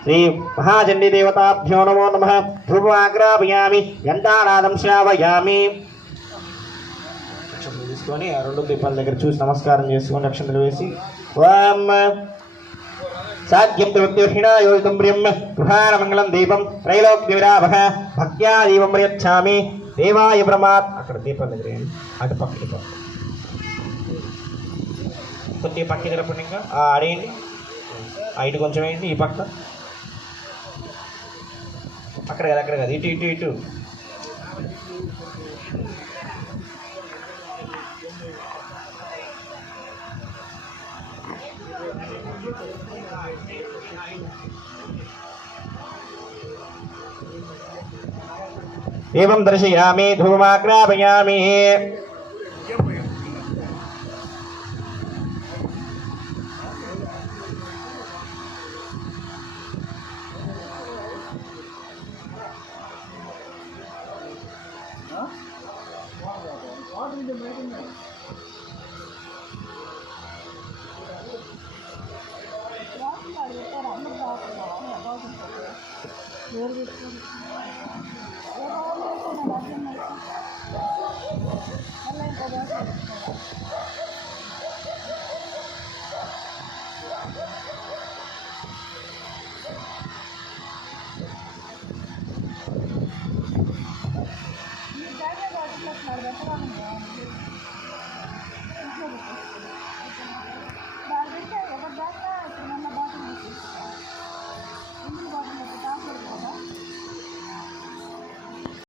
శ్రీ మహాచండీ దేవతాభ్యో నమో నమ ధ్రువాగ్రాపయామి గంటానాదం శ్రావయామి తీసుకొని ఆ రెండు దీపాల దగ్గర చూసి నమస్కారం చేసుకొని రక్షణలు వేసి ఓం సాధ్యం త్రివృత్తిర్షిణ యోగితం ప్రియం గృహాణ దీపం త్రైలోక్యవిరాభ భక్త్యా దీపం ప్రయచ్చామి దేవాయ ప్రమాత్ అక్కడ దీపం దగ్గర అటు పక్కకి పక్క కొద్దిగా పక్కకి జరపండి ఇంకా ఆ, ఆడేయండి ఆ, ఇటు కొంచెం వేయండి ఈ పక్క అక్కడ కదా అక్కడ కదా ఇటు ఇటు ఇటు एवं दर्शयामि धूमाग्रापयामि What is the making of? What are you talking about? About the 我买的上联。